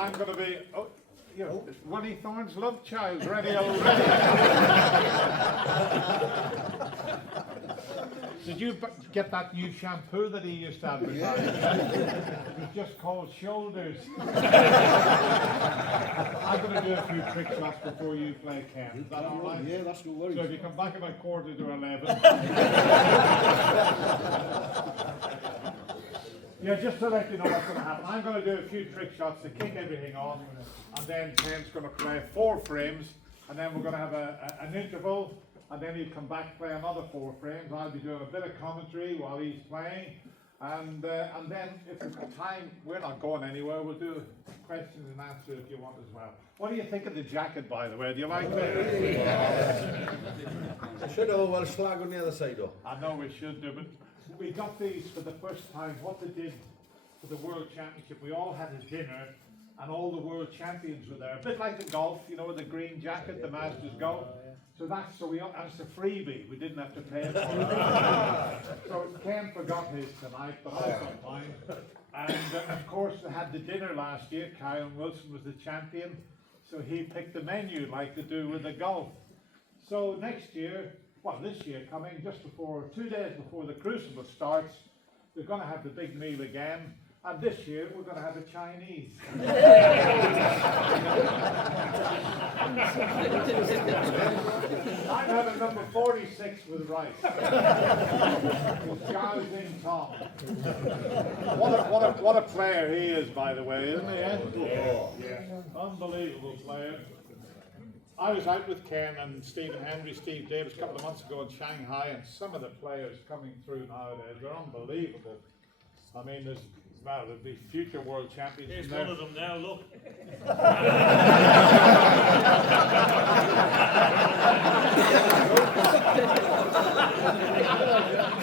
I'm going to be, Winnie Thorne's love child's ready already. Did you get that new shampoo that he used to advertise? It was just called Shoulders. I'm going to do a few trick shots before you play, Ken. Is that all right? Yeah, that's no worries. So if you come back about 11:15. Yeah, just to let you know what's going to happen. I'm going to do a few trick shots to kick everything off, and then Ken's going to play 4 frames, and then we're going to have an interval, and then he'll come back, play another 4 frames. I'll be doing a bit of commentary while he's playing, and then if we've got time, we're not going anywhere. We'll do questions and answers if you want as well. What do you think of the jacket, by the way? Do you like it? Should have a Welsh flag on the other side, though. I know we should do, but we got these for the first time. What they did for the World Championship, we all had a dinner, and all the world champions were there. A bit like the golf, you know, with the green jacket, the Masters golf. So that's and it's a freebie. We didn't have to pay for it. So Ken forgot his tonight, but I've got mine. And of course, they had the dinner last year. Kyle Wilson was the champion, so he picked the menu like they do with the golf. So next year, this year coming, just before 2 days before the Crucible starts, we're going to have the big meal again. And this year, we're going to have a Chinese. I'm having number 46 with rice. Zhao Jing Tong. What a player he is, by the way, isn't he? Yeah. Unbelievable player. I was out with Ken and Stephen Henry, Steve Davis a couple of months ago in Shanghai, and some of the players coming through nowadays, they're unbelievable. I mean, there'll be future world champions. Here's one of them now, look.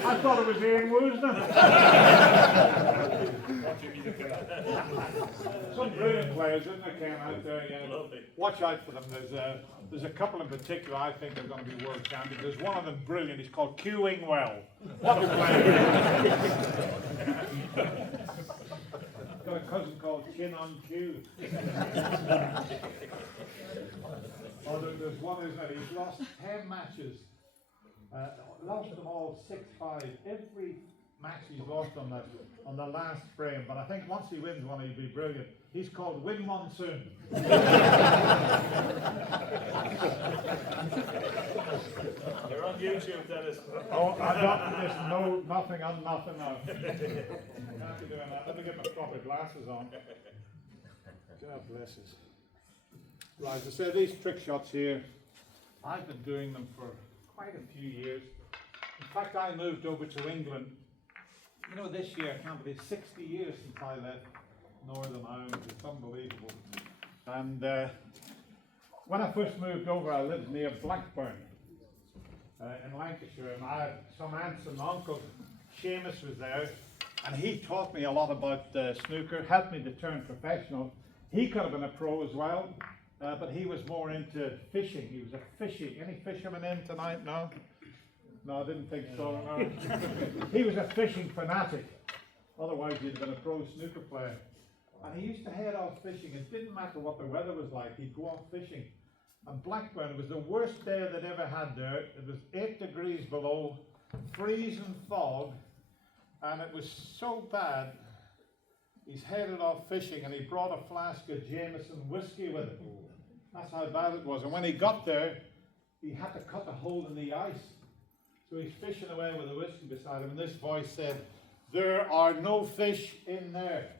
I thought it was Ian Woosnam. Some brilliant players, isn't there, Ken, out there? Yeah. Watch out for them. There's a couple in particular I think are going to be world champions. There's one of them brilliant. He's called Queuing Well. What a player! Got a cousin called Chin on Q. There's one, isn't it? He's lost 10 matches. Lost them all 6-5. Every match he's lost on the last frame. But I think once he wins one, he'll be brilliant. He's called Win Monsoon. You're on YouTube, Dennis. Oh, I'm not. There's nothing on nothing now. Can't be doing that. Let me get my proper glasses on. God bless us. Right, so say these trick shots here, I've been doing them for quite a few years. In fact, I moved over to England. You know, this year, I can't believe 60 years since I left Northern Ireland. It's unbelievable. And when I first moved over, I lived near Blackburn in Lancashire, and I had some aunts and uncles. Seamus was there, and he taught me a lot about snooker, helped me to turn professional. He could have been a pro as well, but he was more into fishing. He was a fishing. Any fishermen in tonight? No? No, I didn't think so. No. He was a fishing fanatic. Otherwise, he'd have been a pro snooker player. And he used to head off fishing. It didn't matter what the weather was like. He'd go off fishing. And Blackburn was the worst day they'd ever had there. It was 8 degrees below, freezing fog, and it was so bad. He's headed off fishing, and he brought a flask of Jameson whiskey with him. That's how bad it was. And when he got there, he had to cut a hole in the ice. So he's fishing away with the whiskey beside him, and this voice said, "There are no fish in there."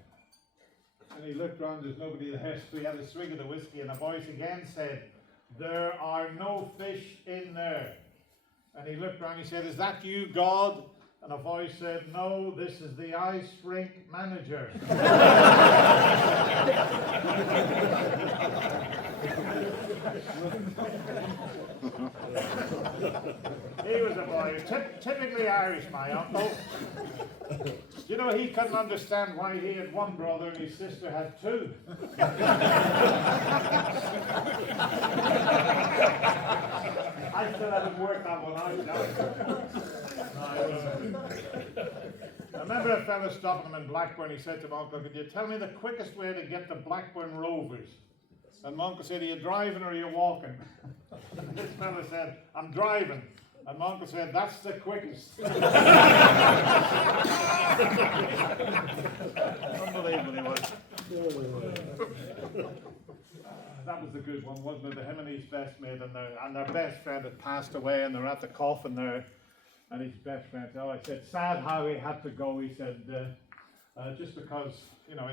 And he looked around, there's nobody there, so he had a swig of the whiskey, and a voice again said, "There are no fish in there." And he looked around, he said, "Is that you, God?" And a voice said, "No, this is the ice rink manager." He was a boy, typically Irish, my uncle. You know, he couldn't understand why he had one brother and his sister had 2. I still haven't worked that one out. I remember a fellow stopping him in Blackburn. He said to my uncle, could you tell me the quickest way to get to Blackburn Rovers? And my uncle said, are you driving or are you walking? This fellow said, I'm driving. And my uncle said, that's the quickest. Unbelievable he was. That was a good one, wasn't it? Him and his best mate and their best friend had passed away, and they're at the coffin there. And his best friend said, oh, I said, sad how he had to go. He said, just because, you know,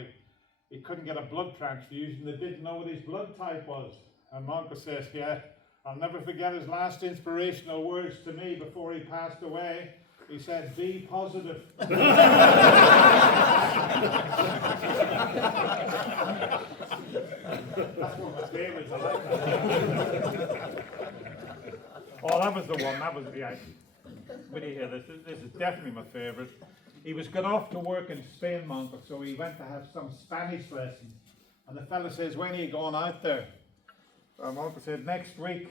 he couldn't get a blood transfusion, they didn't know what his blood type was. And my uncle says, yeah, I'll never forget his last inspirational words to me before he passed away. He said, be positive. That's one of my favorites, I like that. Oh, that was the one, that was, yeah. When you hear this is definitely my favorite. He was going off to work in Spain, my uncle, so he went to have some Spanish lessons. And the fella says, when are you going out there? My uncle said, next week.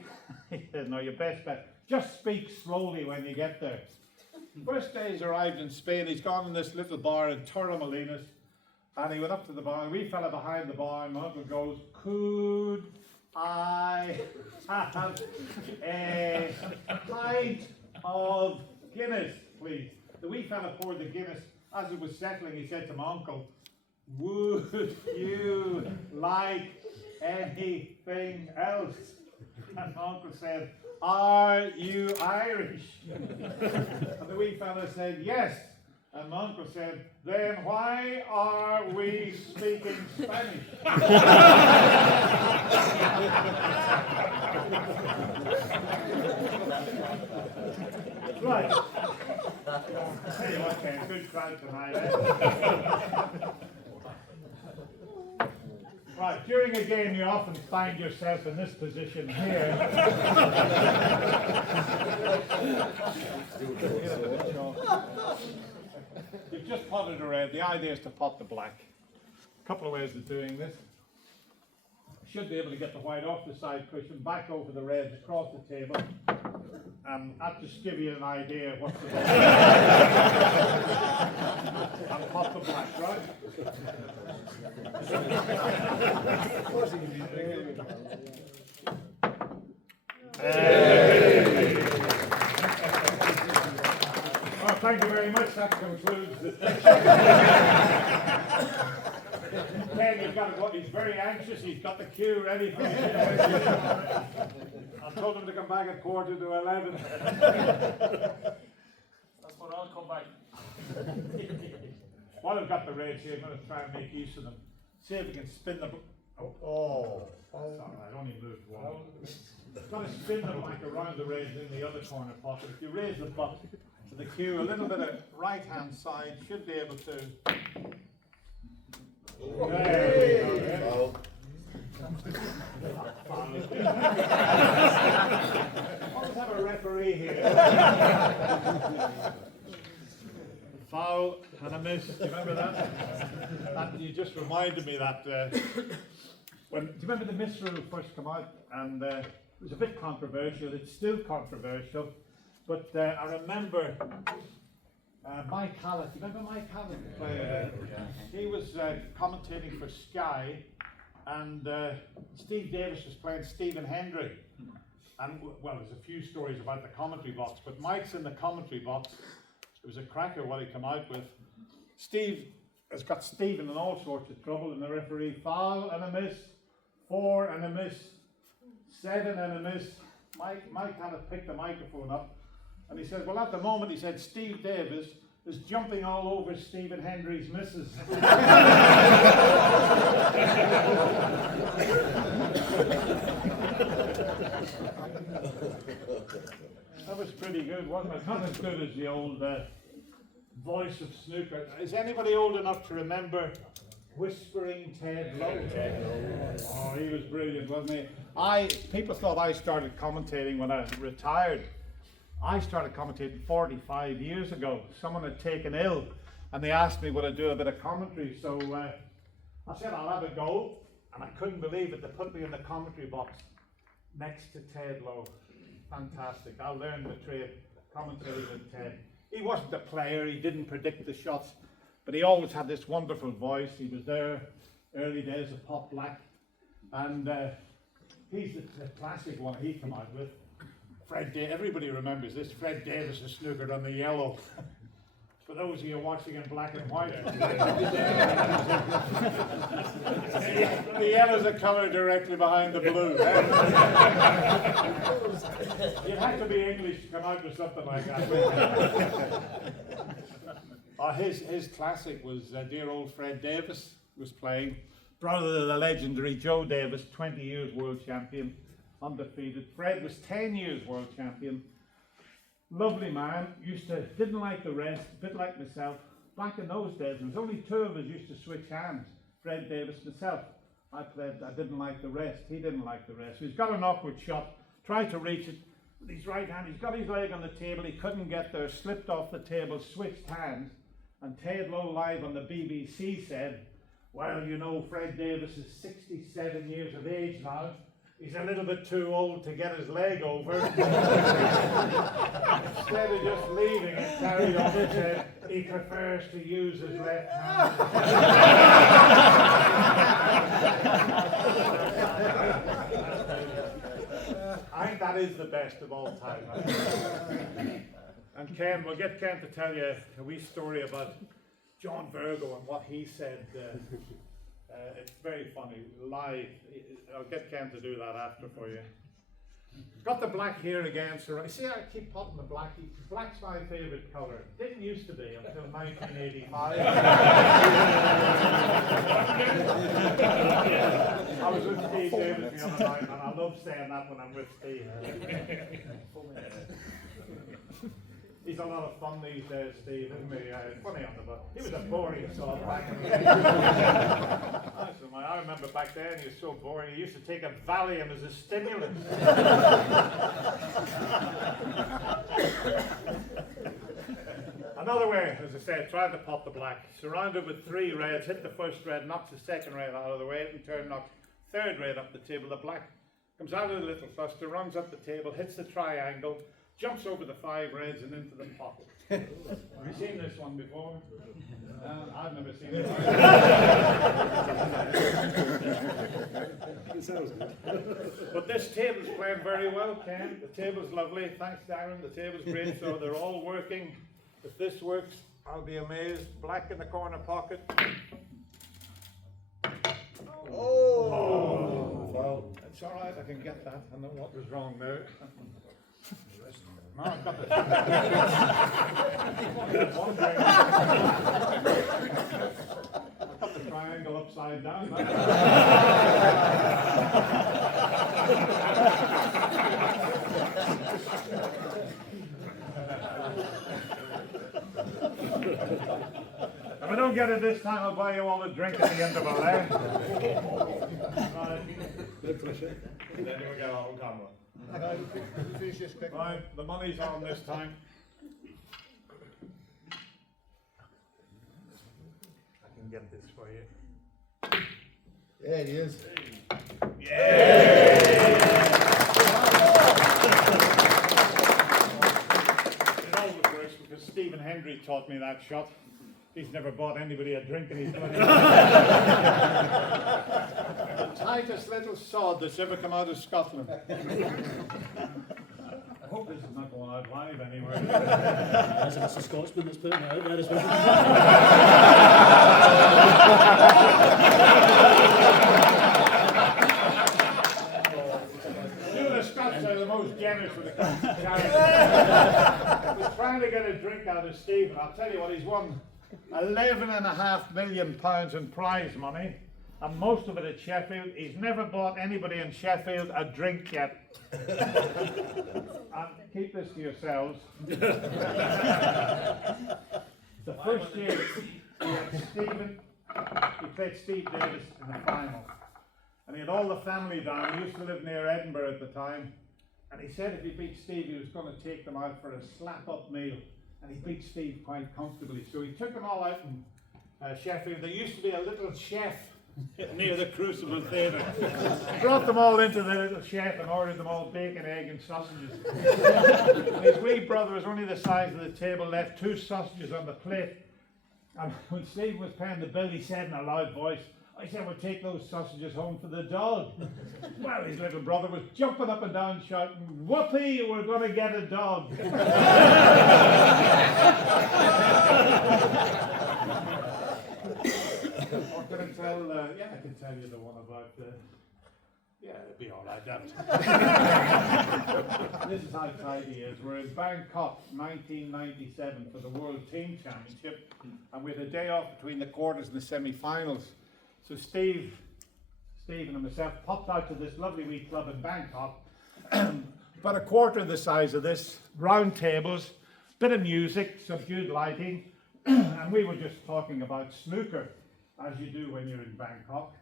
He said, no, your best bet. Just speak slowly when you get there. First day he's arrived in Spain, he's gone in this little bar in Torremolinos, and he went up to the bar, and we fella behind the bar, and my uncle goes, could I have a pint of Guinness, please? The wee fella poured the Guinness. As it was settling, he said to my uncle, would you like anything else? And my uncle said, are you Irish? And the wee fella said, yes. And my uncle said, then why are we speaking Spanish? Right. Tell you what, Ken, good crowd tonight, eh? Right, during a game you often find yourself in this position here. You've just potted a red. The idea is to pot the black. A couple of ways of doing this. Should be able to get the white off the side cushion, back over the reds, across the table. That just give you an idea of what's the and pot the black, right? Well, thank you very much. That concludes the Ken, you've got to go. He's very anxious. He's got the cue ready for you. I told him to come back at 11:15. That's what I'll come back. While I've got the reds here, I'm going to try and make use of them. See if we can spin the. That's all right. I only moved one. Got to spin the black around the reds in the other corner pocket. If you raise the butt to the cue, a little bit of right hand side, should be able to. There we go. Always have a referee here. Foul and a miss. Do you remember that? You just reminded me that when. Do you remember the miss rule first came out? And it was a bit controversial. It's still controversial, but I remember. Mike Hallett, do you remember Mike Hallett? He was commentating for Sky, and Steve Davis was playing Stephen Hendry. And well, there's a few stories about the commentary box, but Mike's in the commentary box. It was a cracker what he came out with. Steve has got Stephen in all sorts of trouble, and the referee, foul and a miss, 4 and a miss, 7 and a miss. Mike Hallett picked the microphone up. And he said, well, at the moment, he said, Steve Davis is jumping all over Stephen Hendry's missus. That was pretty good, wasn't it? Not as good as the old voice of snooker. Is anybody old enough to remember Whispering Ted Lowe? Oh, he was brilliant, wasn't he? People thought I started commentating when I retired. I started commentating 45 years ago. Someone had taken ill and they asked me would I do a bit of commentary. So I said I'll have a go, and I couldn't believe it. They put me in the commentary box next to Ted Lowe. Fantastic. I'll learn the trade commentating with Ted. he wasn't a player, he didn't predict the shots, but he always had this wonderful voice. He was there early days of Pop Black, and he's the classic one he came out with. Everybody remembers this. Fred Davis is snookered on the yellow. For those of you watching in black and white, the yellow's a colour directly behind the blue. You'd have to be English to come out with something like that. His classic was dear old Fred Davis was playing, brother of the legendary Joe Davis, 20 years world champion, undefeated. Fred was 10 years world champion. Lovely man, didn't like the rest, a bit like myself. Back in those days, there was only two of us used to switch hands, Fred Davis, myself. I didn't like the rest, he didn't like the rest. So he's got an awkward shot, tried to reach it with his right hand, he's got his leg on the table, he couldn't get there, slipped off the table, switched hands, and Ted Lowe live on the BBC said, well, you know, Fred Davis is 67 years of age now. He's a little bit too old to get his leg over. Instead of just leaving it, carried on and said he prefers to use his left hand. I think that is the best of all time. And Ken, we'll get Ken to tell you a wee story about John Virgo and what he said. It's very funny, live. I'll get Ken to do that after for you. Got the black here again, so see I keep potting the black. Black's my favourite colour. Didn't used to be until 1985. I was with Steve Davis the other night, and I love saying that when I'm with Steve. He's a lot of fun these days, Steve, isn't he? Funny on the book. He was a boring sort back in the day. I remember back then he was so boring, he used to take a Valium as a stimulant. Another way, as I said, tried to pop the black. Surrounded with 3 reds, hit the first red, knocks the second red out of the way, in turn knocks third red up the table. The black comes out of the little cluster, runs up the table, hits the triangle, jumps over the 5 reds and into the pocket. Have you seen this one before? I've never seen it. But this table's playing very well, Ken. The table's lovely. Thanks, Darren. The table's great. So they're all working. If this works, I'll be amazed. Black in the corner pocket. Oh! Well, it's all right. I can get that. I know what was wrong there. No, I've got this. I've got the triangle upside down. If I don't get it this time, I'll buy you all a drink at the end of it, eh? Then we get on camera. Right, the money's on this time. I can get this for you. Yeah, it is. It all was worse because Stephen Hendry taught me that shot. He's never bought anybody a drink in his bloody the tightest little sod that's ever come out of Scotland. I hope this is not going out live anywhere. As if it's a Scotsman that's putting it out there as well. You the Scots are the most generous with the charity. We're trying to get a drink out of Stephen. I'll tell you what, he's won £11.5 million in prize money, and most of it at Sheffield. He's never bought anybody in Sheffield a drink yet. And keep this to yourselves. The first year he had Stephen, he played Steve Davis in the final, and he had all the family down. He used to live near Edinburgh at the time, and he said if he beat Steve, he was going to take them out for a slap-up meal. And he beat Steve quite comfortably. So he took them all out in Sheffield. There used to be a little chef near the Crucible Theatre. Brought them all into the little chef and ordered them all bacon, egg and sausages. And his wee brother was only the size of the table, left 2 sausages on the plate. And when Stephen was paying the bill, he said in a loud voice, I said, we'll take those sausages home for the dog. Well, his little brother was jumping up and down shouting, whoopee, we're going to get a dog. Or can I tell, yeah, I can tell you the one about, yeah, it'll be all right, that. This is how tidy he is. We're in Bangkok, 1997, for the World Team Championship, and we had a day off between the quarters and the semi-finals. So Stephen and myself popped out to this lovely wee club in Bangkok, about a quarter the size of this, round tables, bit of music, subdued lighting, and we were just talking about snooker, as you do when you're in Bangkok.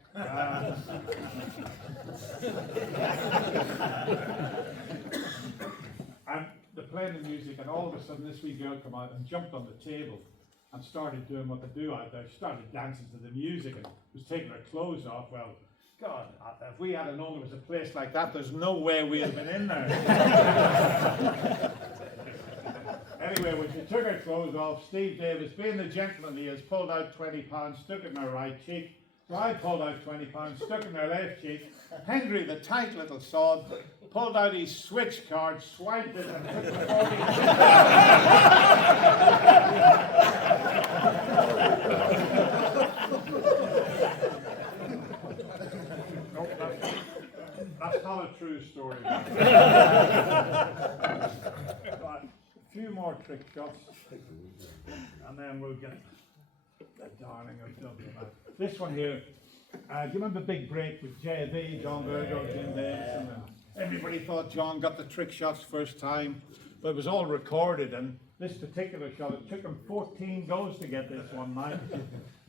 And they're playing the music, and all of a sudden this wee girl came out and jumped on the table and started doing what they do out there. She started dancing to the music and was taking her clothes off. Well, God, if we had known there was a place like that, there's no way we'd have been in there. Anyway, when she took her clothes off, Steve Davis, being the gentleman he is, pulled out £20, stuck it in her right cheek. So I pulled out £20, stuck it in her left cheek. Henry, the tight little sod, pulled out his switch card, swiped it, and took the 40. Nope, that's not a true story. Right, a few more trick shots, and then we'll get the darling of Dublin. This one here, do you remember Big Break with JB, John Virgo, Jim Davis, and everybody thought John got the trick shots first time, but it was all recorded, and this particular shot, it took him 14 goes to get this one night.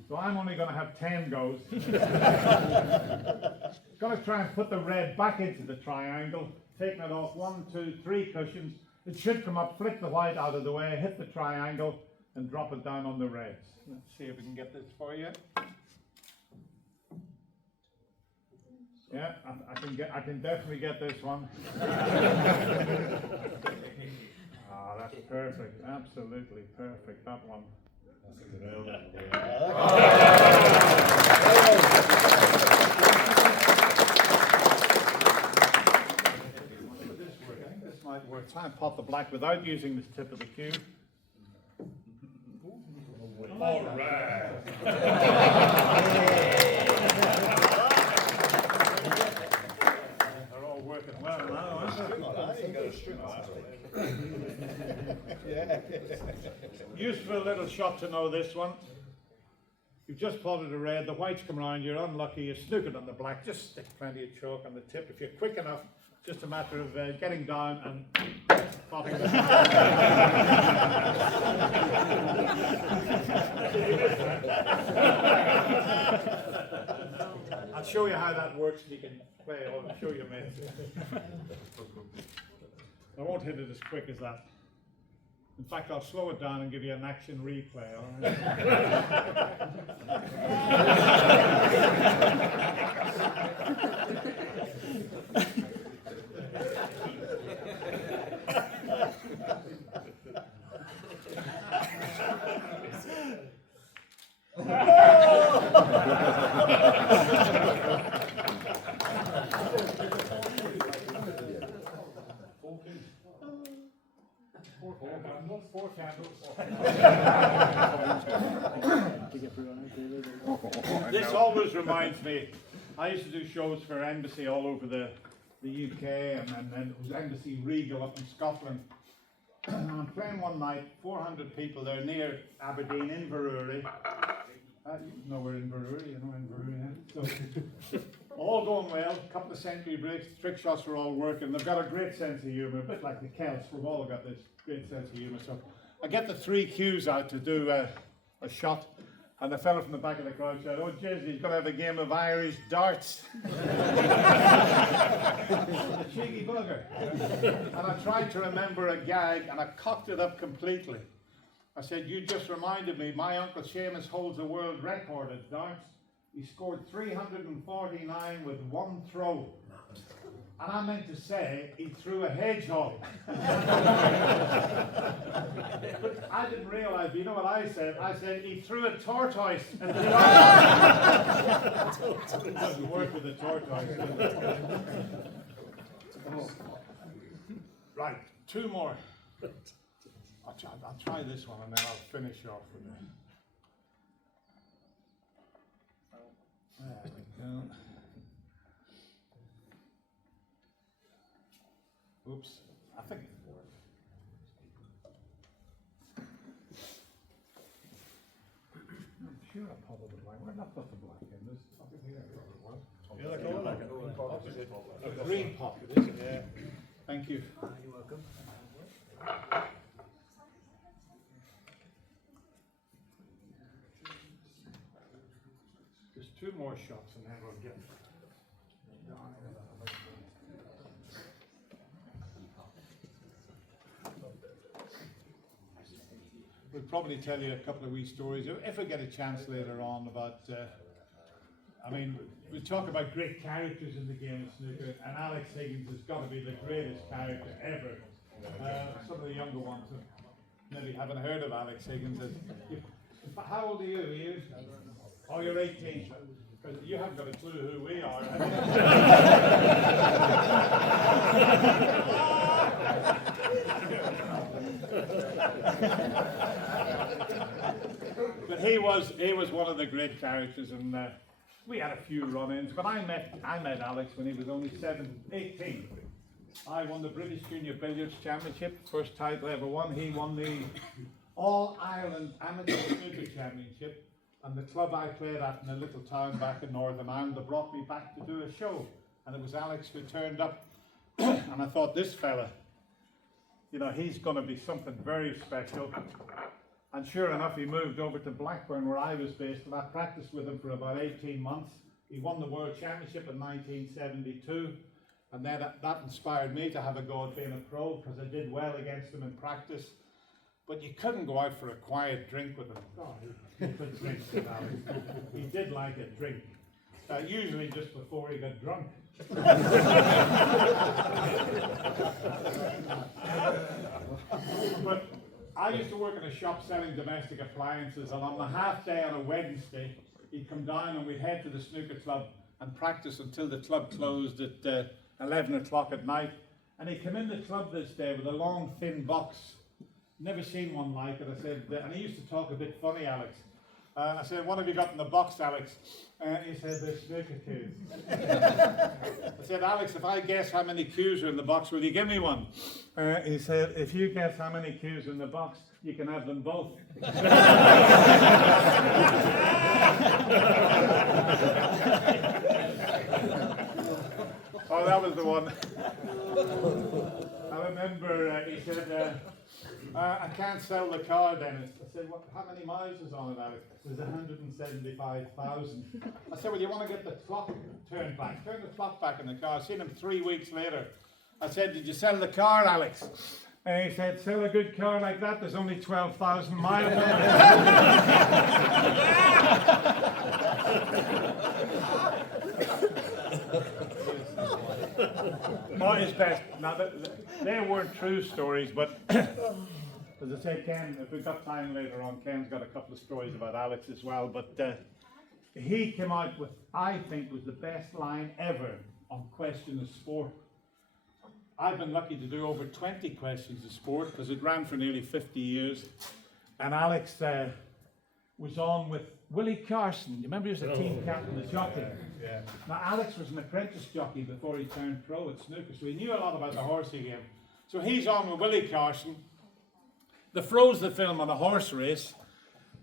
So I'm only going to have 10 goes. Got to try and put the red back into the triangle, taking it off 1, 2, 3 cushions. It should come up, flick the white out of the way, hit the triangle, and drop it down on the reds. Let's see if we can get this for you. Yeah, I can definitely get this one. Ah, that's perfect, absolutely perfect, that one. This might work. Try and pop the black without using the tip of the cube. All right. They're all working well now, aren't they? Useful little shot to know this one. You've just plotted a red, the whites come around, you're unlucky, you snookered on the black, just stick plenty of chalk on the tip. If you're quick enough, just a matter of getting down and popping the I'll show you how that works, you can play, I'll show you mates. I won't hit it as quick as that. In fact, I'll slow it down and give you an action replay, all right? Four candles. This always reminds me, I used to do shows for Embassy all over the UK, and then it was Embassy Regal up in Scotland. And I'm playing one night, 400 people there near Aberdeen, Inverurie. You know we're in Inverurie, you know Inverurie. So, all going well, a couple of century breaks, trick shots are all working. They've got a great sense of humour, a bit like the Celts, we've all got this great sense of humour. So I get the 3 cues out to do a shot, and the fellow from the back of the crowd said, "Oh, jeez, he's going to have a game of Irish darts." The cheeky bugger. And I tried to remember a gag, and I cocked it up completely. I said, "You just reminded me, my Uncle Seamus holds a world record at darts. He scored 349 with one throw. And I meant to say he threw a hedgehog. But I didn't realise, you know what I said? I said he threw a tortoise. It doesn't work with a tortoise, does it? Right, two more. I'll try this one and then I'll finish off with it. There we go. Oops, I think it worked. I'm sure I pulled the black. Where'd I put the black in this? Yeah, like all that. A green pocket, isn't it? Yeah. Thank you. You're welcome. Just two more shots and then we'll get. We'll probably tell you a couple of wee stories if we get a chance later on about. I mean, we'll talk about great characters in the game of snooker, and Alex Higgins has got to be the greatest character ever. Some of the younger ones maybe haven't heard of Alex Higgins. How old are you? Are you? Oh, you're 18. Because you haven't got a clue who we are. But he was one of the great characters, and we had a few run-ins. But I met Alex when he was only 18. I won the British Junior Billiards Championship, first title I ever won. He won the All Ireland Amateur Snooker Championship, and the club I played at in a little town back in Northern Ireland, they brought me back to do a show, and it was Alex who turned up, and I thought, this fella, you know, he's going to be something very special. And sure enough, he moved over to Blackburn, where I was based, and I practiced with him for about 18 months. He won the World Championship in 1972, and then that inspired me to have a go at being a pro, because I did well against him in practice. But you couldn't go out for a quiet drink with him. Oh, he could drink, he did like a drink. Usually just before he got drunk. But I used to work in a shop selling domestic appliances, and on the half day on a Wednesday, he'd come down and we'd head to the snooker club and practice until the club closed at 11 o'clock at night. And he came in the club this day with a long, thin box. Never seen one like it. I said, and he used to talk a bit funny, Alex. I said, what have you got in the box, Alex? He said, they're snooker cues. I said, Alex, if I guess how many cues are in the box, will you give me one? He said, if you guess how many cues are in the box, you can have them both. Oh, that was the one. I remember he said, I can't sell the car, Dennis. I said, how many miles is on it, Alex? It was 175,000. I said, well, you want to get the clock turned back? Turn the clock back in the car. I seen him 3 weeks later. I said, did you sell the car, Alex? And he said, sell a good car like that? There's only 12,000 miles on it. Not his best. Now, they weren't true stories, but as I say, Ken, if we've got time later on, Ken's got a couple of stories about Alex as well. But he came out with, I think, was the best line ever on Question of Sport. I've been lucky to do over 20 questions of sport because it ran for nearly 50 years. And Alex was on with Willie Carson. You remember he was the team captain, the jockey? Yeah. Now, Alex was an apprentice jockey before he turned pro at snooker, so he knew a lot about the horsey game. So he's on with Willie Carson. They froze the film on a horse race,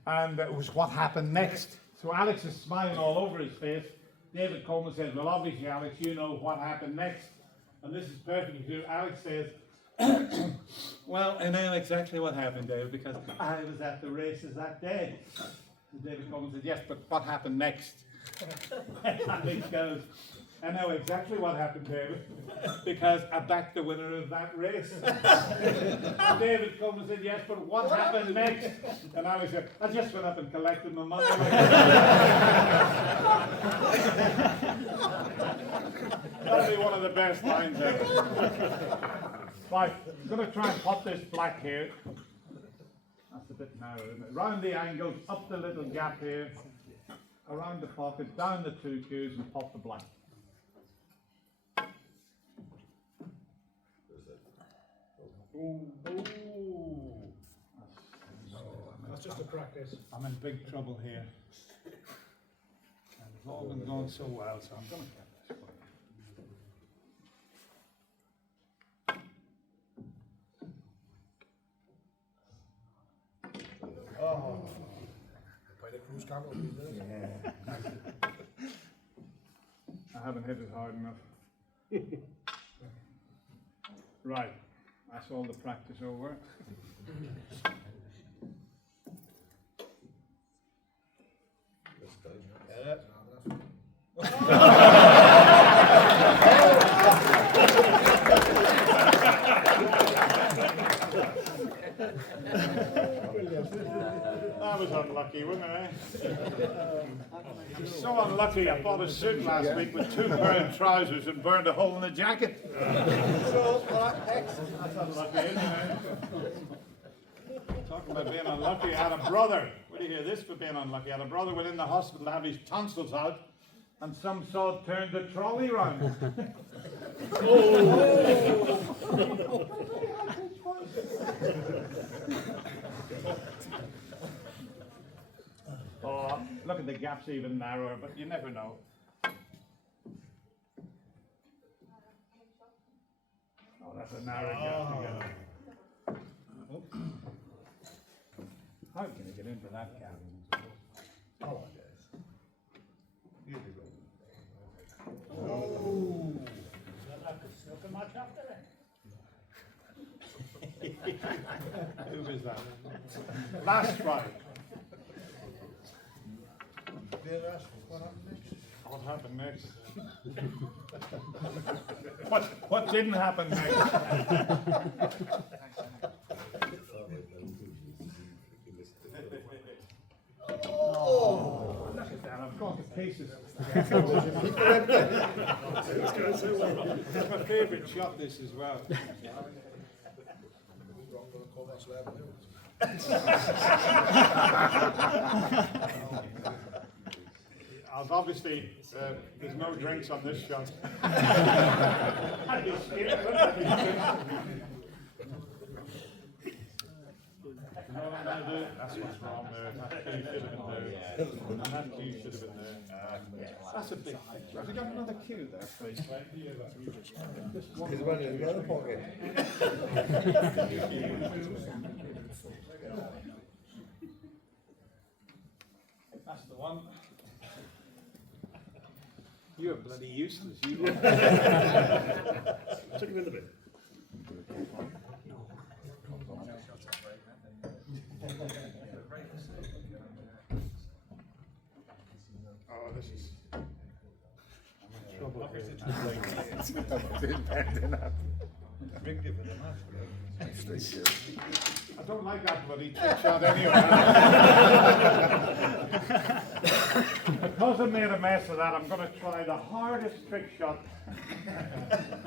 and it was what happened next. So Alex is smiling all over his face. David Coleman says, well, obviously, Alex, you know what happened next. And this is perfectly true. Alex says, well, I know exactly what happened, David, because I was at the races that day. And David Coleman said, yes, but what happened next? Alex goes, I know exactly what happened, David, because I backed the winner of that race. And David Coleman said, yes, but what happened next? And Alex said, I just went up and collected my money. the best lines ever. Right, I'm going to try and pop this black here. That's a bit narrow, isn't it? Round the angles, up the little gap here, around the pocket, down the two cues, and pop the black. That's just a practice. I'm in big trouble here. And it's all been going so well, so I'm going to get this for you. Oh. By the cruise camel these days. I haven't hit it hard enough. Right, that's all the practice over. That was unlucky, wasn't it? I'm so unlucky. I bought a suit last week with 2 pair of trousers and burned a hole in the jacket. So, excellent. That's unlucky, isn't it? Talking about being unlucky, I had a brother. Where do you hear this for being unlucky? I had a brother went in the hospital to have his tonsils out, and some sod turned the trolley round. Oh, look at the gaps even narrower, but you never know. Oh, that's a narrow gap together. Oh. How can I get into that gap? Oh, yes. Here we go. Who was that? Last Friday. What happened next? What didn't happen next? Oh, look at that! I've gone to pieces. That's my favourite shot. This as well. Obviously, there's no drinks on this shot. That's what's wrong there. That key should have been there. And that key should have been there. That's a big picture. Have you got another cue there, please? He's running in the other pocket. That's the one. You're bloody useless. You Took him in the bit. Oh, this is. I'm in trouble here. I don't like that bloody trick shot anyway. Because I made a mess of that, I'm going to try the hardest trick shot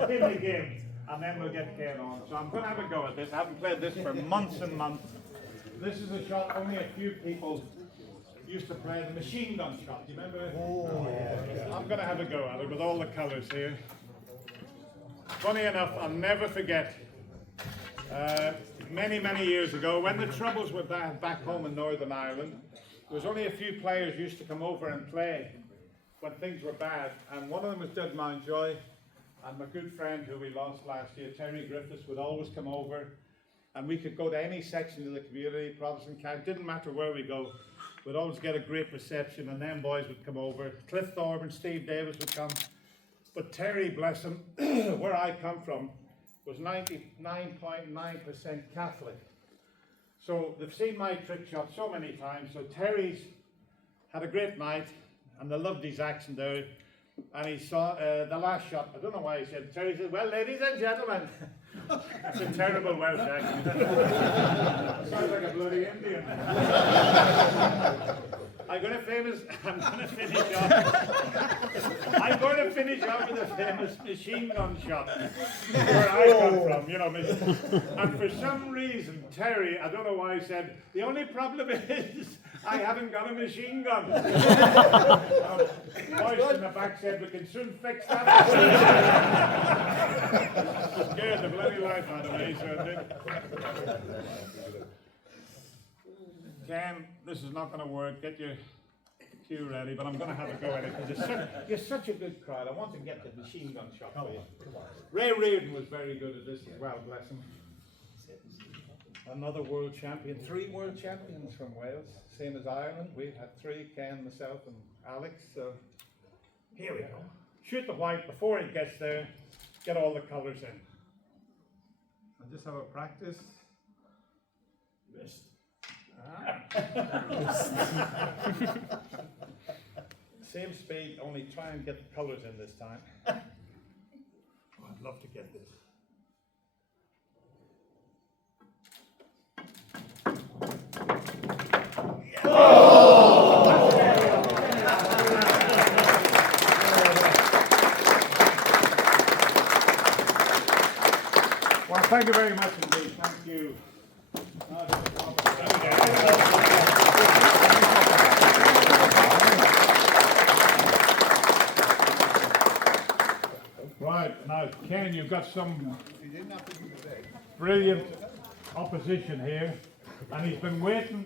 in the game, and then we'll get Ken on. So I'm going to have a go at this. I haven't played this for months and months. This is a shot only a few people used to play, the machine gun shot. Do you remember? Oh, yeah. I'm going to have a go at it with all the colours here. Funny enough, I'll never forget. Many, many years ago, when the troubles were back home in Northern Ireland, there was only a few players used to come over and play when things were bad, and one of them was Doug Mountjoy, and my good friend who we lost last year, Terry Griffiths, would always come over, and we could go to any section of the community, Protestant, Catholic, didn't matter where we go, we'd always get a great reception, and them boys would come over. Cliff Thorburn, Steve Davis would come, but Terry, bless him, where I come from, was 99.9% Catholic. So they've seen my trick shot so many times. So Terry's had a great night, and they loved his accent there. And he saw the last shot. I don't know why he said. Terry said, "Well, ladies and gentlemen," it's a terrible Welsh accent. Sounds like a bloody Indian. I'm going to finish off finish off with a famous machine gun shot where I come from, you know. And for some reason, Terry, I don't know why, he said, the only problem is I haven't got a machine gun. Voice in the back said, we can soon fix that. Scared the bloody life out of me, so I did. Ken, this is not going to work. Get your cue ready, but I'm going to have a go at it because you're such a good crowd. I want to get the machine gun shot for you. Ray Reardon was very good at this as well, bless him. Another world champion, 3 world champions from Wales, same as Ireland. We've had 3, Ken, myself, and Alex. So here we go. Shoot the white before it gets there. Get all the colours in. And just have a practice. Wrist. Same speed, only try and get the colours in this time. Oh, I'd love to get this. Well, thank you very much indeed. Thank you. Right, now Ken, you've got some brilliant opposition here, and he's been waiting,